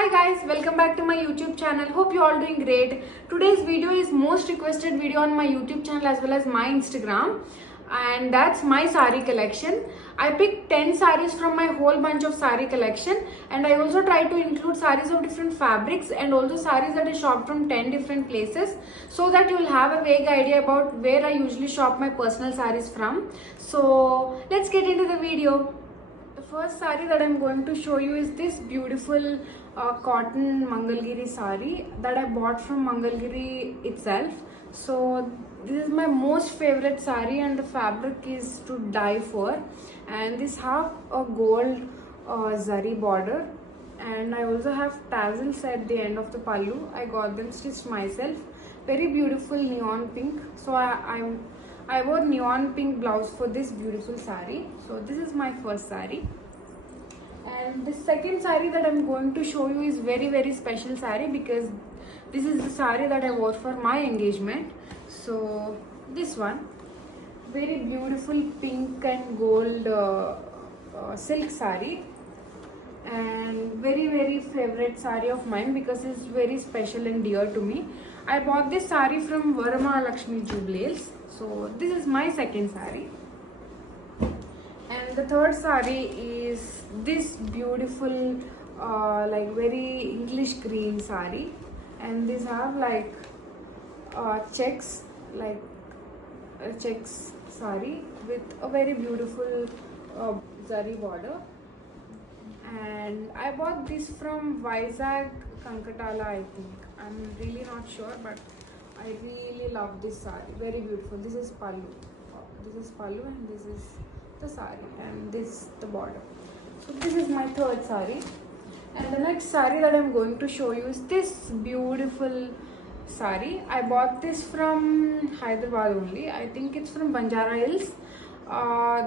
Hi guys, welcome back to my YouTube channel. Hope you all doing great. Today's video is most requested video on my YouTube channel as well as my Instagram, and that's my sari collection. I picked 10 saris from my whole bunch of sari collection, and I also try to include saris of different fabrics and also saris that I shop from 10 different places, so that you will have a vague idea about where I usually shop my personal saris from. So let's get into the video. The first sari that I'm going to show you is this beautiful cotton Mangalgiri sari that I bought from Mangalgiri itself. So this is my most favorite sari and the fabric is to die for. And this have a gold zari border, and I also have tassels at the end of the pallu. I got them stitched myself. Very beautiful neon pink. So I wore neon pink blouse for this beautiful sari. So this is my first sari. And the second sari that I'm going to show you is very special sari, because this is the sari that I wore for my engagement. So this one, very beautiful pink and gold silk sari, and very favorite sari of mine because it's very special and dear to me. I bought this sari from Varamahalakshmi Jubilees. So this is my second sari. And the third sari is this beautiful like very English green sari, and these have like checks, like a checks sari with a very beautiful zari border. And I bought this from Vizag Kankatala, I think. I'm really not sure, but I really love this sari. Very beautiful. This is pallu. This is pallu and this is the sari, and this is the border. So this is my third sari. And the next sari that I'm going to show you is this beautiful sari. I bought this from Hyderabad only. I think it's from Banjara Hills.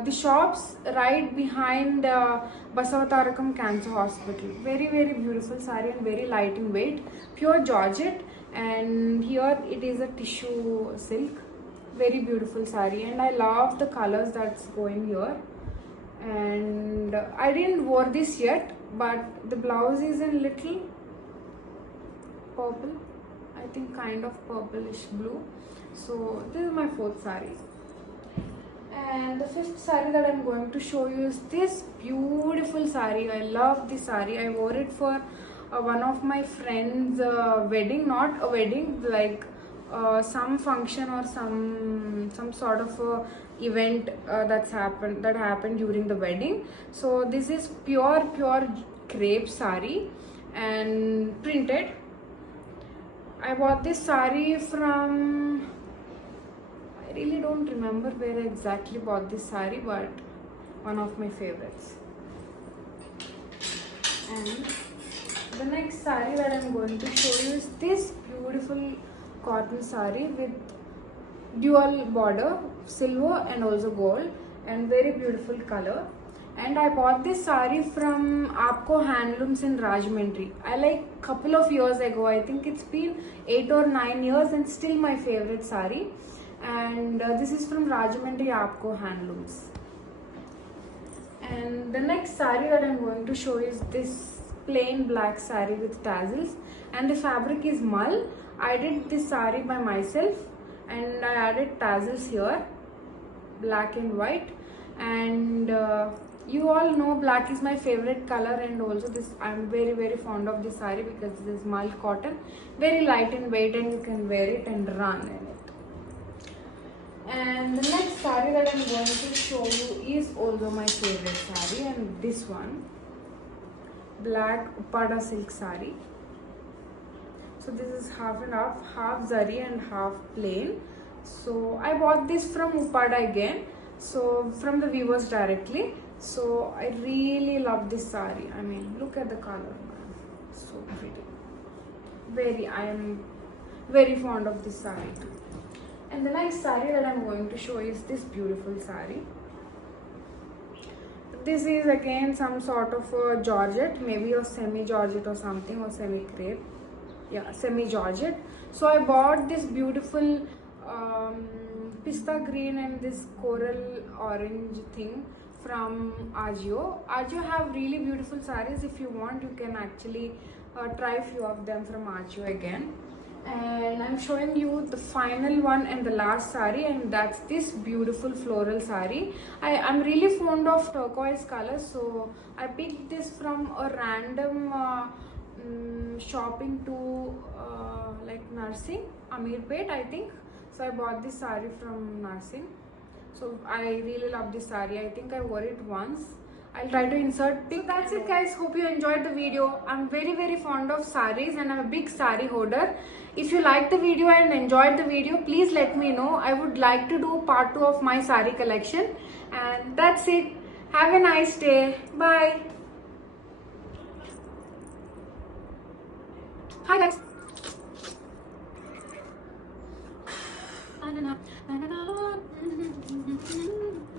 The shops right behind Basavatarakam Cancer Hospital. Very beautiful sari and very light in weight. Pure Georgette, and here it is a tissue silk. Very beautiful sari, and I love the colors that's going here. And I didn't wear this yet, but the blouse is in little purple, I think kind of purplish blue. So this is my fourth sari. And the fifth sari that I'm going to show you is this beautiful sari. I love this sari. I wore it for one of my friends' wedding, not a wedding, like some function or some sort of event that happened during the wedding. So this is pure crepe sari and printed. I bought this sari from, I really don't remember where I exactly bought this sari, but one of my favorites. And the next sari that I'm going to show you is this beautiful cotton sari with dual border, silver and also gold, and very beautiful color. And I bought this sari from Aapko Handlooms in Rajahmundry. I like couple of years ago. I think it's been 8 or 9 years, and still my favorite sari. And this is from Rajahmundry Aapko Handlooms. And the next sari that I'm going to show is this plain black sari with tassels, and the fabric is mull. I did this sari by myself, and I added tassels here, black and white. And you all know black is my favorite color, and also this I'm very fond of this sari because this is mull cotton, very light in weight, and you can wear it and run in it. And the next sari that I'm going to show you is also my favorite sari, and this one, black Upada silk sari. So this is half and half zari and half plain. So I bought this from Upada again, so from the viewers directly. So I really love this sari. I mean, look at the color, man. So pretty. I am very fond of this sari too. And the next sari that I'm going to show is this beautiful sari. This is again some sort of a georgette, maybe a semi georgette or something, or semi crepe. Yeah, semi georgette. So I bought this beautiful pista green and this coral orange thing from Ajio. Ajio have really beautiful saris. If you want, you can actually try few of them from Ajio again. And I'm showing you the final one and the last sari, and that's this beautiful floral sari. I'm really fond of turquoise colors, so I picked this from a random shopping to like Nursing, Amirpet I think. So I bought this sari from Nursing. So I really love this sari. I think I wore it once. I'll try to insert pic. So that's it guys. Hope you enjoyed the video. I'm very fond of saris and I'm a big sari hoarder. If you liked the video and enjoyed the video, please let me know. I would like to do part 2 of my sari collection. And that's it. Have a nice day. Bye. Hi guys.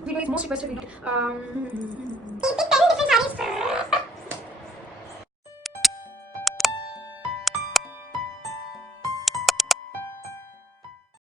Video is most requested video.